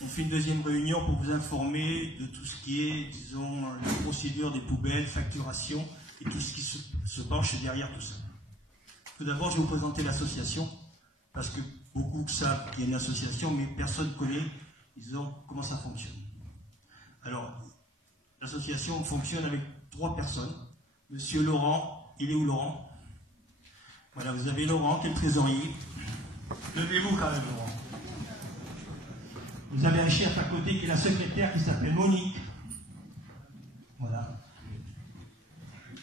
On fait une deuxième réunion pour vous informer de tout ce qui est, disons, la procédure des poubelles, facturation et tout ce qui se penche derrière tout ça. Tout d'abord, je vais vous présenter l'association, parce que beaucoup savent qu'il y a une association, mais personne ne connaît, disons, comment ça fonctionne. Alors, l'association fonctionne avec 3 personnes. Monsieur Laurent, il est où Laurent? Voilà, vous avez Laurent qui est le trésorier. Levez-vous quand même, Laurent. Vous avez un chef à côté qui est la secrétaire qui s'appelle Monique. Voilà.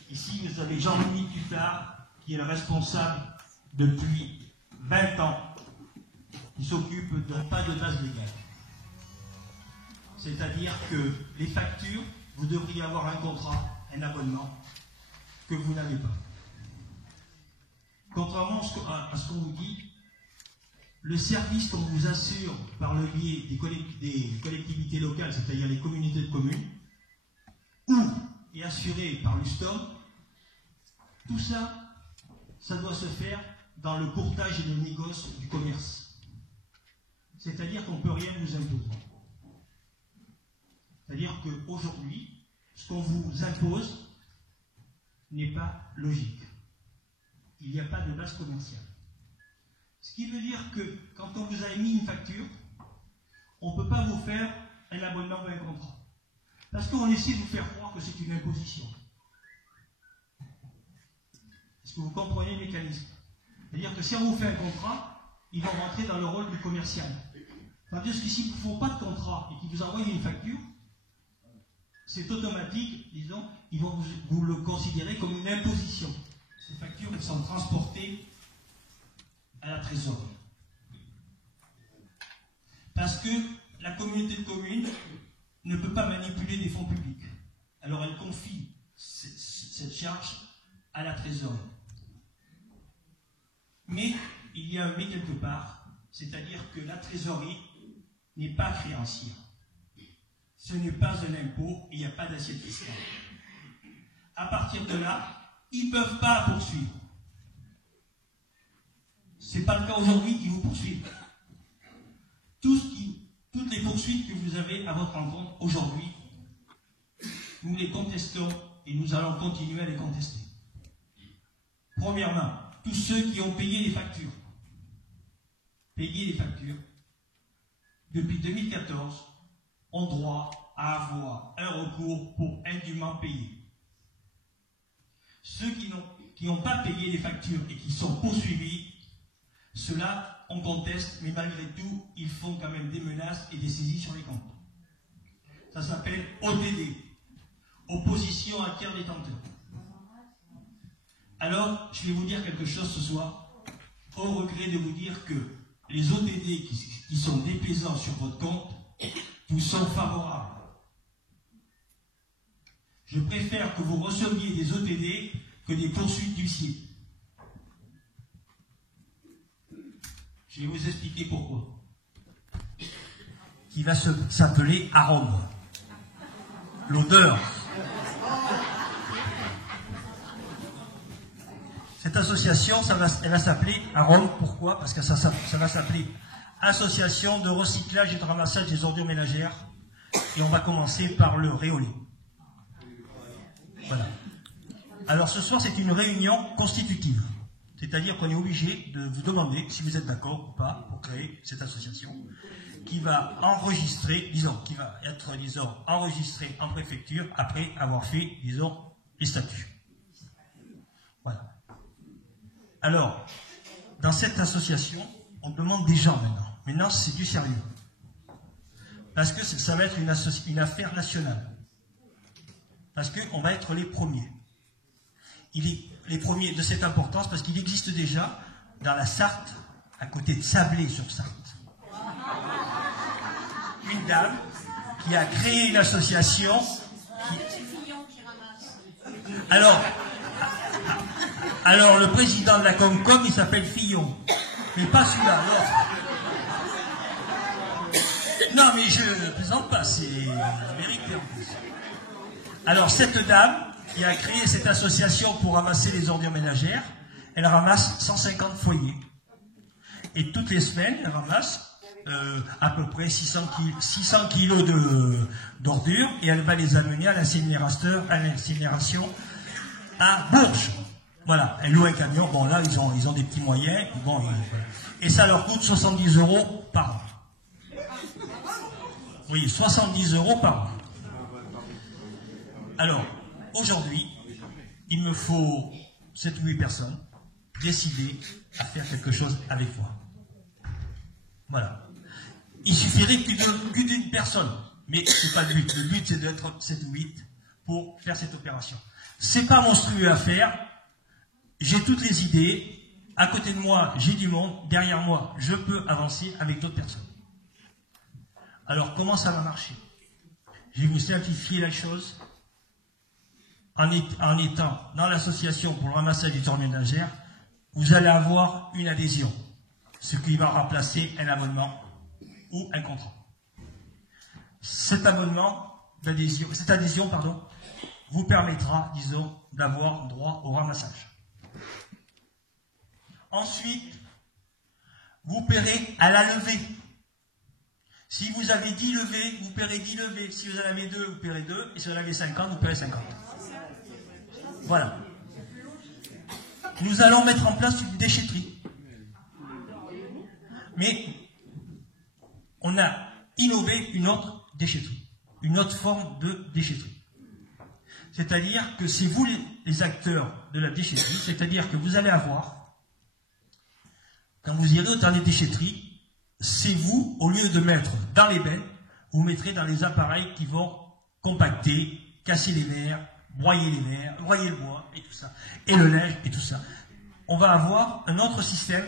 Ici, vous avez Jean-Monique Tutard, qui est le responsable depuis 20 ans, qui s'occupe de pas de base légale. C'est-à-dire que les factures, vous devriez avoir un contrat, un abonnement, que vous n'avez pas. Contrairement à ce qu'on vous dit, le service qu'on vous assure par le biais des collectivités locales, c'est-à-dire les communautés de communes, ou est assuré par l'USTOM, tout ça, ça doit se faire dans le courtage et le négoce du commerce. C'est-à-dire qu'on ne peut rien vous imposer. C'est-à-dire qu'aujourd'hui, ce qu'on vous impose n'est pas logique. Il n'y a pas de base commerciale. Ce qui veut dire que quand on vous a émis une facture, on ne peut pas vous faire un abonnement ou un contrat. Parce qu'on essaie de vous faire croire que c'est une imposition. Est-ce que vous comprenez le mécanisme? C'est-à-dire que si on vous fait un contrat, ils vont rentrer dans le rôle du commercial. Tandis que s'ils ne vous font pas de contrat et qu'ils vous envoient une facture, c'est automatique, disons, ils vont vous le considérer comme une imposition. Ces factures elles sont transportées à la trésorerie. Parce que la communauté de communes ne peut pas manipuler des fonds publics. Alors elle confie cette charge à la trésorerie. Mais il y a un mais quelque part, c'est-à-dire que la trésorerie n'est pas créancière. Ce n'est pas un impôt et il n'y a pas d'assiette fiscale. À partir de là, ils ne peuvent pas poursuivre. Ce n'est pas le cas aujourd'hui qu'ils vous poursuivent. Toutes les poursuites que vous avez à votre encontre aujourd'hui, nous les contestons et nous allons continuer à les contester. Premièrement, tous ceux qui ont payé les factures. Payer les factures, depuis 2014, ont droit à avoir un recours pour indûment payer. Ceux qui n'ont pas payé les factures et qui sont poursuivis, ceux-là, on conteste, mais malgré tout, ils font quand même des menaces et des saisies sur les comptes. Ça s'appelle ODD, opposition à tiers détenteur. Alors, je vais vous dire quelque chose ce soir, au regret de vous dire que les ODD qui sont déplaisants sur votre compte vous sont favorables. Je préfère que vous receviez des ODD que des poursuites d'huissier. Je vais vous expliquer pourquoi. Qui va s'appeler arôme. L'odeur. Cette association, elle va s'appeler arôme. Pourquoi? Parce que ça va s'appeler Association de recyclage et de ramassage des ordures ménagères. Et on va commencer par le réolé. Voilà. Alors ce soir, c'est une réunion constitutive. C'est-à-dire qu'on est obligé de vous demander si vous êtes d'accord ou pas pour créer cette association qui va enregistrer, qui va être, enregistrée en préfecture après avoir fait, les statuts. Voilà. Alors, dans cette association, on demande des gens maintenant. Maintenant, c'est du sérieux. Parce que ça va être une affaire nationale. Parce qu'on va être les premiers. Les premiers de cette importance, parce qu'il existe déjà dans la Sarthe, à côté de Sablé-sur-Sarthe, une dame qui a créé une association. Alors le président de la Comcom, il s'appelle Fillon. Mais pas celui-là, l'autre. Non, mais je ne plaisante pas, c'est américain en plus. Alors, cette dame qui a créé cette association pour ramasser les ordures ménagères, elle ramasse 150 foyers. Et toutes les semaines, elle ramasse à peu près 600 kilos d'ordures et elle va les amener à l'incinération à Bourges. Voilà, elle loue un camion. Bon, là, ils ont des petits moyens. Bon, et ça leur coûte 70 € par an. Oui, 70 € par an. Alors, aujourd'hui, il me faut 7 ou 8 personnes décider à faire quelque chose avec moi. Voilà. Il suffirait que d'une personne. Mais ce n'est pas le but. Le but, c'est d'être 7 ou 8 pour faire cette opération. C'est pas monstrueux à faire. J'ai toutes les idées. À côté de moi, j'ai du monde. Derrière moi, je peux avancer avec d'autres personnes. Alors, comment ça va marcher? Je vais vous simplifier la chose. En étant dans l'association pour le ramassage des ordures ménagères, vous allez avoir une adhésion. Ce qui va remplacer un abonnement ou un contrat. Cette adhésion, vous permettra, disons, d'avoir droit au ramassage. Ensuite, vous paierez à la levée. Si vous avez 10 levées, vous paierez 10 levées. Si vous en avez 2, vous paierez 2. Et si vous en avez 50, vous paierez 50. Voilà. Nous allons mettre en place une déchetterie. Mais on a innové une autre déchetterie. Une autre forme de déchetterie. C'est-à-dire que c'est vous les acteurs de la déchetterie. C'est-à-dire que vous allez avoir, quand vous irez dans les déchetteries, c'est vous, au lieu de mettre dans les bennes, vous mettrez dans les appareils qui vont compacter, casser les verres, broyer les verres, broyer le bois et tout ça, et le linge et tout ça. On va avoir un autre système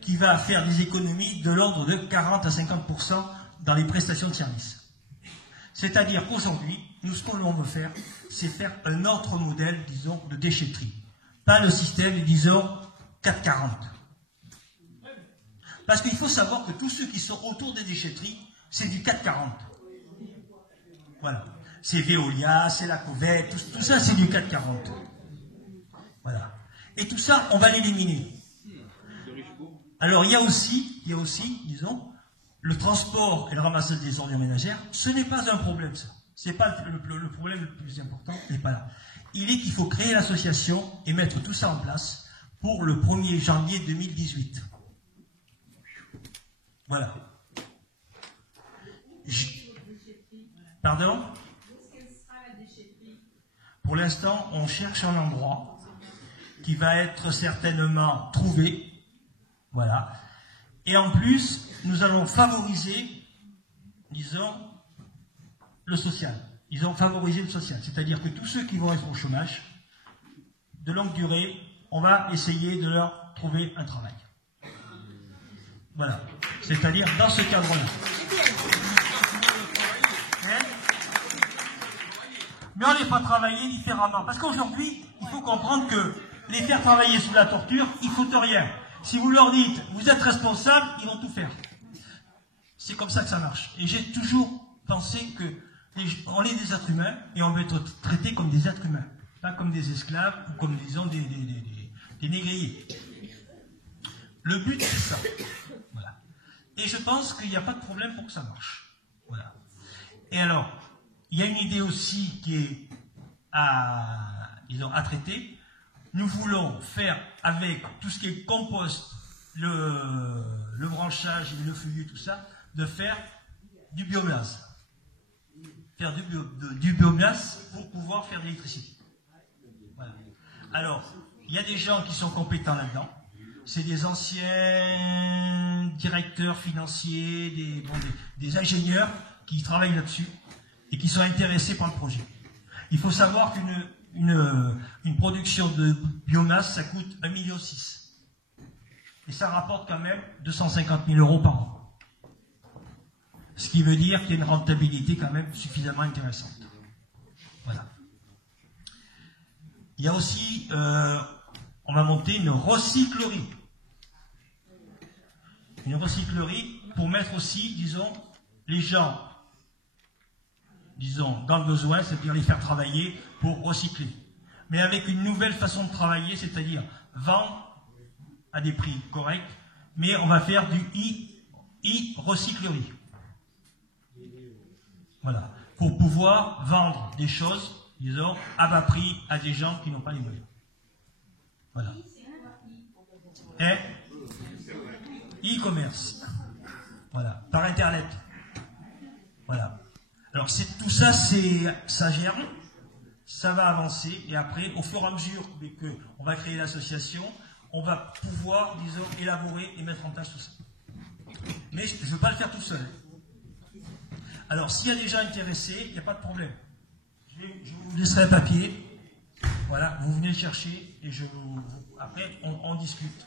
qui va faire des économies de l'ordre de 40 à 50% dans les prestations de services. C'est-à-dire qu'aujourd'hui, nous, ce que l'on veut faire, c'est faire un autre modèle, disons, de déchetterie. Pas le système, disons, 440. Parce qu'il faut savoir que tous ceux qui sont autour des déchetteries, c'est du 440. Voilà. C'est Veolia, c'est la Covette, tout ça c'est du 440. Voilà. Et tout ça, on va l'éliminer. Alors il y a aussi, disons, le transport et le ramassage des ordures ménagères, ce n'est pas un problème ça. C'est pas le problème le plus important, il n'est pas là. Il est qu'il faut créer l'association et mettre tout ça en place pour le 1er janvier 2018. Voilà. Pardon? Pour l'instant, on cherche un endroit qui va être certainement trouvé. Voilà. Et en plus, nous allons favoriser, disons, le social. Ils ont favorisé le social. C'est-à-dire que tous ceux qui vont être au chômage, de longue durée, on va essayer de leur trouver un travail. Voilà. C'est-à-dire dans ce cadre-là. Mais on ne les fera travailler différemment. Parce qu'aujourd'hui, il faut comprendre que les faire travailler sous la torture, ils ne foutent rien. Si vous leur dites, vous êtes responsable, ils vont tout faire. C'est comme ça que ça marche. Et j'ai toujours pensé que on est des êtres humains et on veut être traités comme des êtres humains. Pas comme des esclaves ou comme, disons, des négriers. Le but, c'est ça. Voilà. Et je pense qu'il n'y a pas de problème pour que ça marche. Voilà. Et alors, il y a une idée aussi qui est à traiter. Nous voulons faire avec tout ce qui est compost, le branchage, le feuillu, tout ça, de faire du biomasse. Faire du biomasse pour pouvoir faire de l'électricité. Voilà. Alors, il y a des gens qui sont compétents là-dedans. c'est des anciens directeurs financiers, des ingénieurs qui travaillent là-dessus et qui sont intéressés par le projet. Il faut savoir qu'une production de biomasse, ça coûte 1,6 million. Et ça rapporte quand même 250 000 € par an. Ce qui veut dire qu'il y a une rentabilité quand même suffisamment intéressante. Voilà. Il y a aussi, on va monter une recyclerie. Une recyclerie pour mettre aussi, disons, les gens, disons, dans le besoin, c'est-à-dire les faire travailler pour recycler. Mais avec une nouvelle façon de travailler, c'est-à-dire vendre à des prix corrects, mais on va faire du e-recyclerie. Voilà. Pour pouvoir vendre des choses, disons, à bas prix à des gens qui n'ont pas les moyens. Voilà. Et e-commerce. Voilà. Par Internet. Voilà. Alors tout ça, ça gère, ça va avancer, et après, au fur et à mesure qu'on va créer l'association, on va pouvoir, disons, élaborer et mettre en place tout ça. Mais je ne veux pas le faire tout seul. Alors, s'il y a des gens intéressés, il n'y a pas de problème. Je vous laisserai un papier. Voilà, vous venez le chercher et après, on discute.